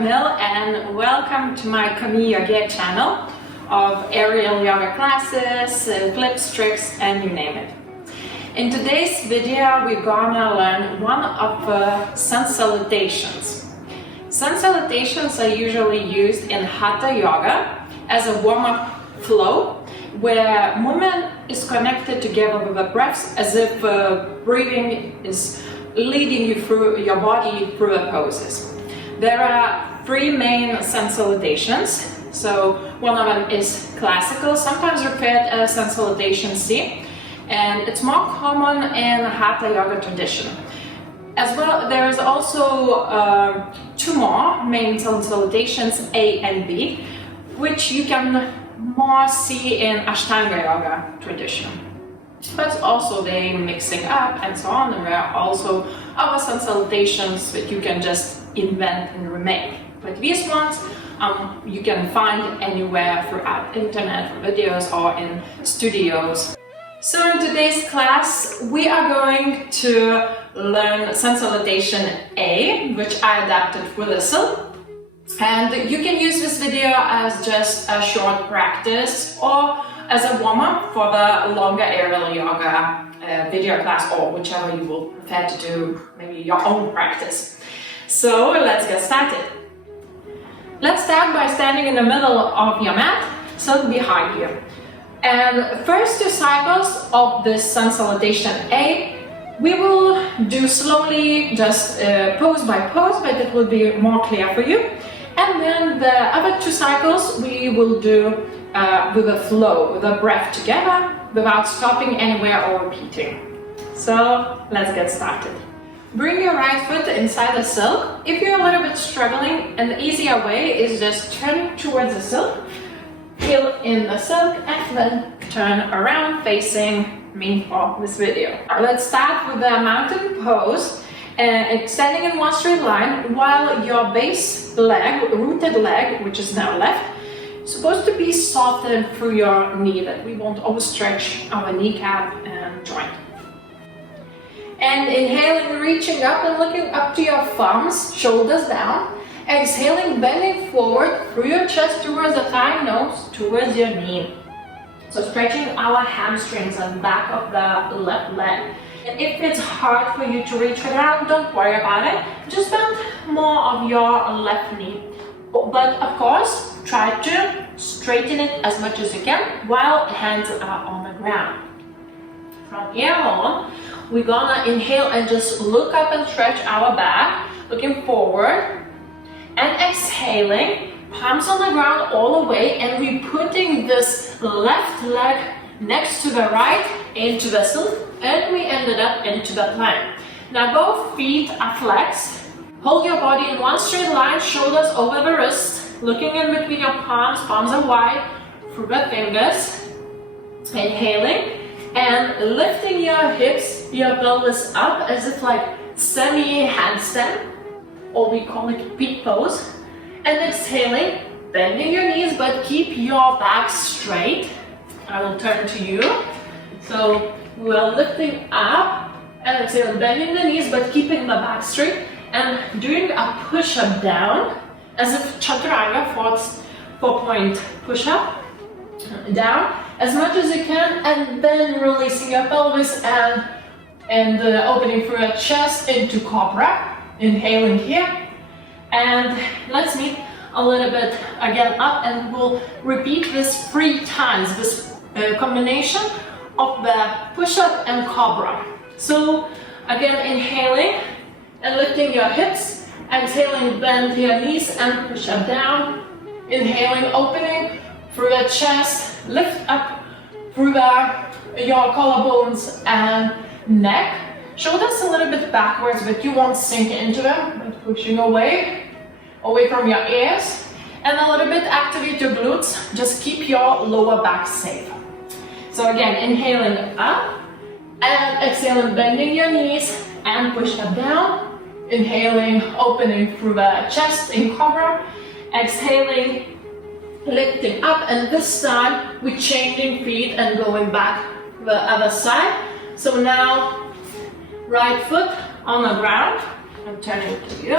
Camille and welcome to my CamiyogAIR channel of aerial yoga classes, flips, tricks and you name it. In today's video we're gonna learn one of Sun Salutations. Sun Salutations are usually used in hatha yoga as a warm-up flow where movement is connected together with the breaths as if breathing is leading you through your body through the poses. There are three main Sun Salutations. So one of them is classical, sometimes referred as Sun Salutation C, and it's more common in hatha yoga tradition. As well, there is also two more main Sun Salutations, A and B, which you can more see in Ashtanga yoga tradition. But also they mixing up and so on, and there are also other Sun Salutations that you can just invent and remake. But these ones you can find anywhere throughout internet videos or in studios. So in today's class we are going to learn Sun Salutation A, which I adapted for Listen. And you can use this video as just a short practice or as a warm-up for the longer aerial yoga video class, or whichever you will prefer to do, maybe your own practice. So let's get started. Let's start by standing in the middle of your mat, so behind you. And first two cycles of this Sun Salutation A, we will do slowly, just pose by pose, but it will be more clear for you. And then the other two cycles we will do with a flow, with a breath together, without stopping anywhere or repeating. So let's get started. Bring your right foot inside the silk. If you're a little bit struggling, an easier way is just turn towards the silk, heel in the silk, and then turn around facing me for this video. Let's start with the mountain pose. Extending in one straight line while your base leg, rooted leg, which is now left, is supposed to be softened through your knee, that we won't overstretch our kneecap and joint. And inhaling, reaching up and looking up to your thumbs, shoulders down. Exhaling, bending forward through your chest towards the thigh, nose towards your knee. So stretching our hamstrings and back of the left leg. And if it's hard for you to reach down, don't worry about it. Just bend more of your left knee. But of course, try to straighten it as much as you can while hands are on the ground. From here on, we're gonna inhale and just look up and stretch our back, looking forward. And exhaling, palms on the ground all the way, and we're putting this left leg next to the right into the silk, and we ended up into the plank. Now both feet are flexed. Hold your body in one straight line, shoulders over the wrist, looking in between your palms, palms are wide, through the fingers. Inhaling and lifting your hips, your pelvis up as if like semi-handstand, or we call it peak pose. And exhaling, bending your knees, but keep your back straight. I will turn to you. So we're lifting up and exhale, bending the knees but keeping the back straight, and doing a push-up down as if chaturanga, four-point push-up down as much as you can, and then releasing your pelvis and opening through your chest into cobra. Inhaling here, and let's meet a little bit again up, and we'll repeat this 3 times, this combination of the push-up and cobra. So again, inhaling and lifting your hips, exhaling, bend your knees and push up down. Inhaling, opening through the chest, lift up through your collarbones and neck. Shoulders a little bit backwards, but you won't sink into them, but pushing away from your ears. And a little bit activate your glutes, just keep your lower back safe. So again, inhaling up and exhaling, bending your knees and push up down. Inhaling, opening through the chest in cobra. Exhaling, lifting up, and this time we're changing feet and going back to the other side. So now right foot on the ground. I'm turning to you.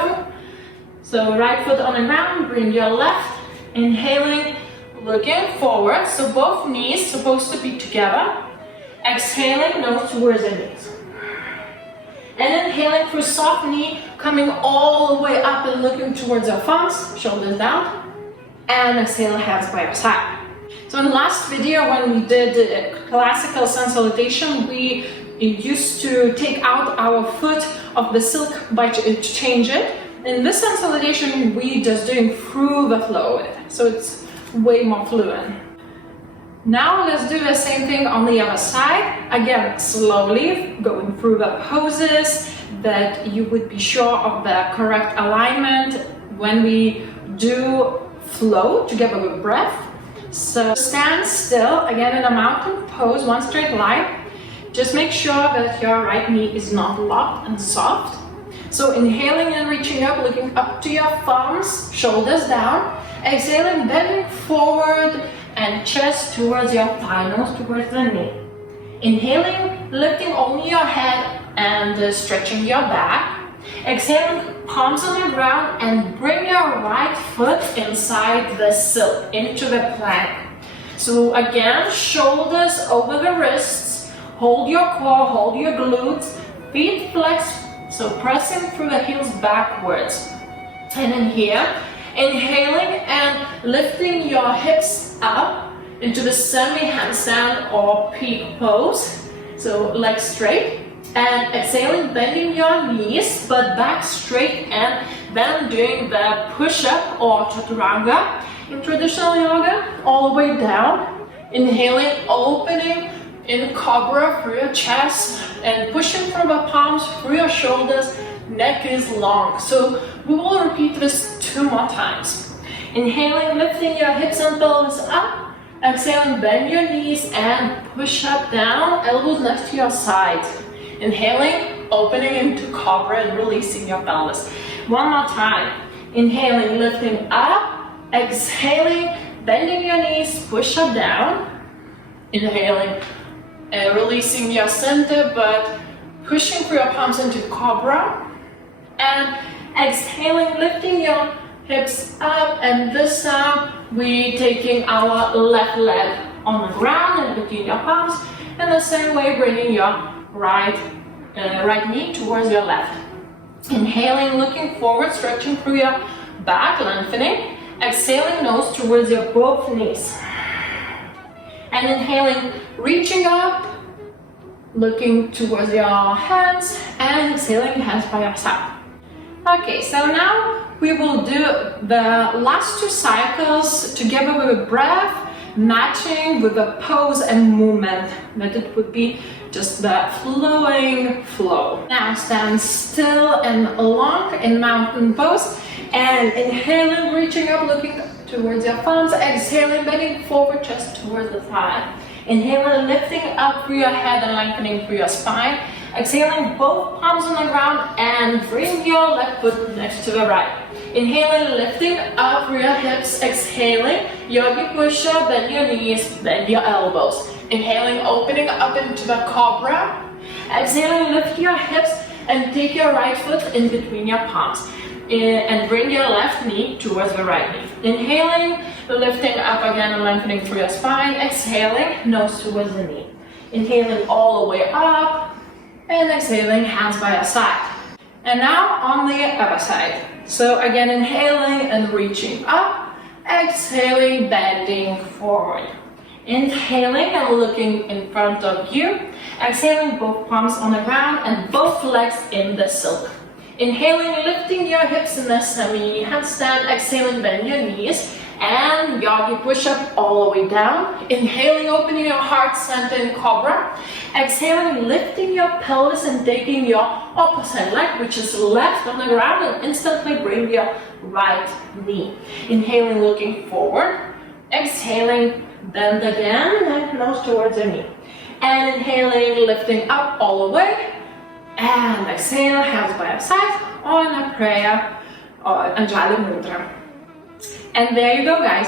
So right foot on the ground, bring your left, inhaling, looking forward, so both knees supposed to be together. Exhaling, nose towards the knees. And inhaling through soft knee, coming all the way up and looking towards your thumbs, shoulders down. And exhale, hands by your side. So in the last video when we did classical sun salutation, we used to take out our foot of the silk by to change it. In this sun salutation, we just doing through the flow, so it's way more fluent. Now let's do the same thing on the other side. Again, slowly going through the poses that you would be sure of the correct alignment when we do flow together with breath. So stand still, again in a mountain pose, one straight line. Just make sure that your right knee is not locked and soft. So inhaling and reaching up, looking up to your thumbs, shoulders down. Exhaling, bending forward and chest towards your thigh, nose towards the knee. Inhaling, lifting only your head and stretching your back. Exhaling, palms on the ground and bring your right foot inside the silk, into the plank. So again, shoulders over the wrists, hold your core, hold your glutes, feet flexed, so pressing through the heels backwards. And in here, inhaling and lifting your hips up into the semi-handstand or peak pose, so legs straight. And exhaling, bending your knees, but back straight, and then doing the push-up or chaturanga in traditional yoga, all the way down. Inhaling, opening in cobra through your chest and pushing from the palms through your shoulders. Neck is long. So we will repeat this 2 more times. Inhaling, lifting your hips and pelvis up. Exhaling, bend your knees and push up down, elbows next to your sides. Inhaling, opening into cobra and releasing your pelvis. One more time. Inhaling, lifting up. Exhaling, bending your knees, push up down. Inhaling, releasing your center, but pushing through your palms into cobra. And exhaling, lifting your hips up, and this time we taking our left leg on the ground and between your palms, and the same way bringing your right knee towards your left. Inhaling, looking forward, stretching through your back, lengthening. Exhaling, nose towards your both knees. And inhaling, reaching up, looking towards your hands, and exhaling, hands by your side. Okay, so now we will do the last 2 cycles together with a breath, matching with the pose and movement, that it would be just the flowing flow. Now stand still and long in mountain pose, and inhaling, reaching up, looking towards your thumbs. Exhaling, bending forward, chest towards the thigh. Inhaling, lifting up through your head and lengthening through your spine. Exhaling, both palms on the ground and bring your left foot next to the right. Inhaling, lifting up through your hips. Exhaling, yogi push-up, bend your knees, bend your elbows. Inhaling, opening up into the cobra. Exhaling, lift your hips and take your right foot in between your palms. And bring your left knee towards the right knee. Inhaling, lifting up again and lengthening through your spine. Exhaling, nose towards the knee. Inhaling all the way up. And exhaling, hands by your side. And now on the other side. So again, inhaling and reaching up. Exhaling, bending forward. Inhaling and looking in front of you. Exhaling, both palms on the ground and both legs in the silk. Inhaling, lifting your hips in the semi-handstand. Exhaling, bend your knees. And yogi push-up all the way down. Inhaling, opening your heart center in cobra. Exhaling, lifting your pelvis and taking your opposite leg, which is left on the ground, and instantly bring your right knee. Inhaling, looking forward. Exhaling, bend again, and nose towards the knee. And inhaling, lifting up all the way. And exhale, hands by your side on a prayer or Anjali Mudra. And there you go, guys.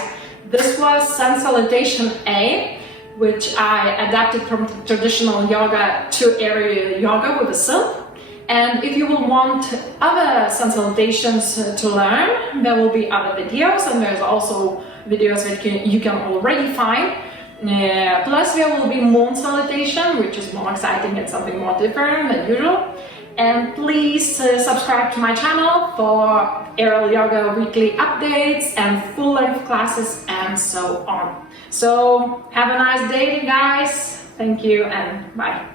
This was Sun Salutation A, which I adapted from traditional yoga to aerial yoga with a silk. And if you will want other sun salutations to learn, there will be other videos, and there's also videos that you can already find. Plus there will be moon salutation, which is more exciting and something more different than usual. And please subscribe to my channel for aerial yoga weekly updates and full-length classes and so on. So have a nice day, guys. Thank you and bye.